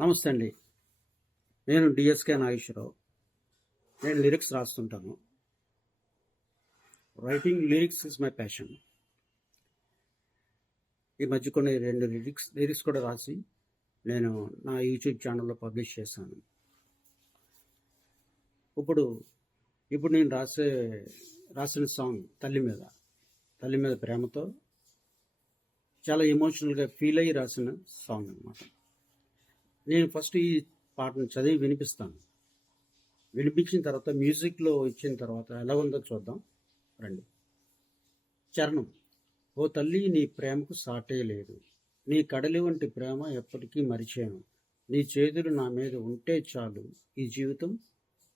నమస్తే అండి. నేను డిఎస్కే నాగేశ్వరరావు. నేను lyrics రాస్తుంటాను. Writing lyrics is my passion. ఈ మధ్య కొన్ని రెండు లిరిక్స్ లిరిక్స్ కూడా రాసి నేను నా యూట్యూబ్ ఛానల్లో పబ్లిష్ చేశాను. ఇప్పుడు ఇప్పుడు నేను రాసే రాసిన సాంగ్ తల్లి మీద తల్లి మీద ప్రేమతో చాలా ఎమోషనల్గా ఫీల్ అయ్యి రాసిన సాంగ్ అన్నమాట. నేను ఫస్ట్ ఈ పాటను చదివి వినిపిస్తాను. వినిపించిన తర్వాత మ్యూజిక్లో ఇచ్చిన తర్వాత ఎలా ఉందో చూద్దాం. రండి. చరణం. ఓ తల్లి నీ ప్రేమకు సాటే లేదు. నీ కడలి వంటి ప్రేమ ఎప్పటికీ మరిచేను నీ చేతులు నా మీద ఉంటే చాలు ఈ జీవితం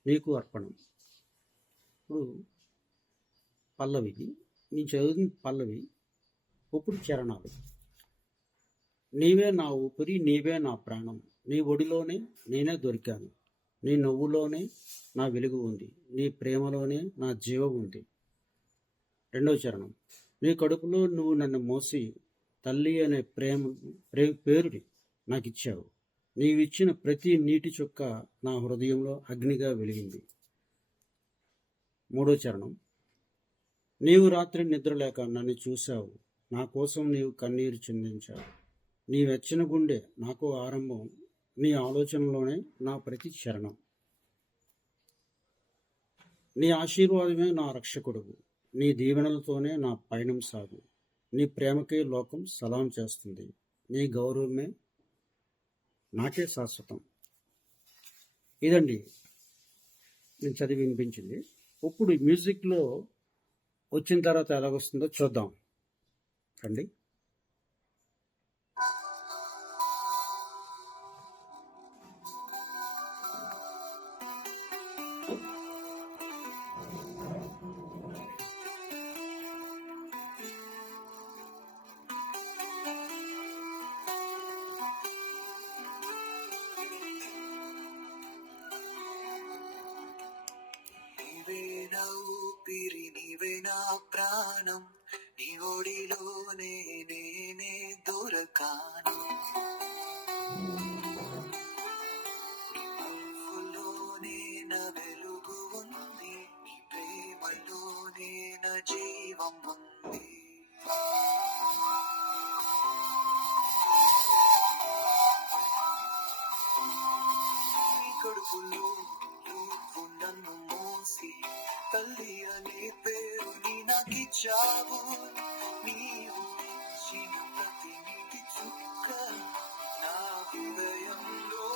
నీకు అర్పణం. ఇప్పుడు పల్లవి. నీ చదివిన పల్లవి. ఇప్పుడు చరణాలు. నీవే నా ఊపిరి నీవే నా ప్రాణం. నీ ఒడిలోనే నేనే దొరికాను. నీ నవ్వులోనే నా వెలుగు ఉంది. నీ ప్రేమలోనే నా జీవం ఉంది. రెండవ చరణం. నీ కడుపులో నువ్వు నన్ను మోసి తల్లి అనే ప్రేమ ప్రేమ పేరుని నాకు ఇచ్చావు నీవిచ్చిన ప్రతి నీటి చుక్క నా హృదయంలో అగ్నిగా వెలిగింది. మూడో చరణం. నీవు రాత్రి నిద్రలేక నన్ను చూశావు. నా కోసం నీవు కన్నీరు చిందించావు. నీ వెచ్చని గుండె నాకు ఆరంభం నీ ఆలోచనలోనే నా ప్రతి చరణం నీ ఆశీర్వాదమే నా రక్షకుడు నీ దీవెనలతోనే నా పయనం సాగు. నీ ప్రేమకే లోకం సలాం చేస్తుంది. నీ గౌరవమే నాకే శాశ్వతం. ఇదండి నేను చదివి వినిపించింది. ఇప్పుడు మ్యూజిక్లో వచ్చిన తర్వాత ఎలాగొస్తుందో చూద్దాం. రండి. నీవే నా ఊపిరి నీవే ప్రాణం? నీ ఒడిలోనే నేనే దొరకాను. పేరుని నాకిచ్చావు నీవు ఇచ్చిన ప్రతి నీటి చుక్క నా హృదయంలో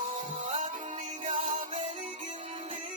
అగ్నిగా వెలిగింది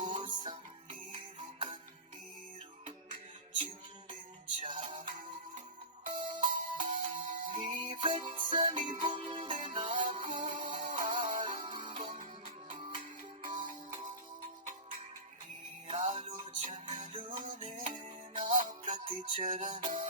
కోసం నీవు కన్నీరు చిందించావు. నీ వెచ్చని గుండె నాకు ఆరంభం నీ ఆలోచనలోనే నా ప్రతి చరణం.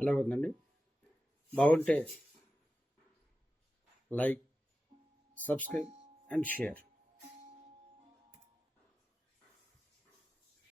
ఎలా ఉందండి? బాగుంటే లైక్ సబ్స్క్రైబ్ అండ్ షేర్.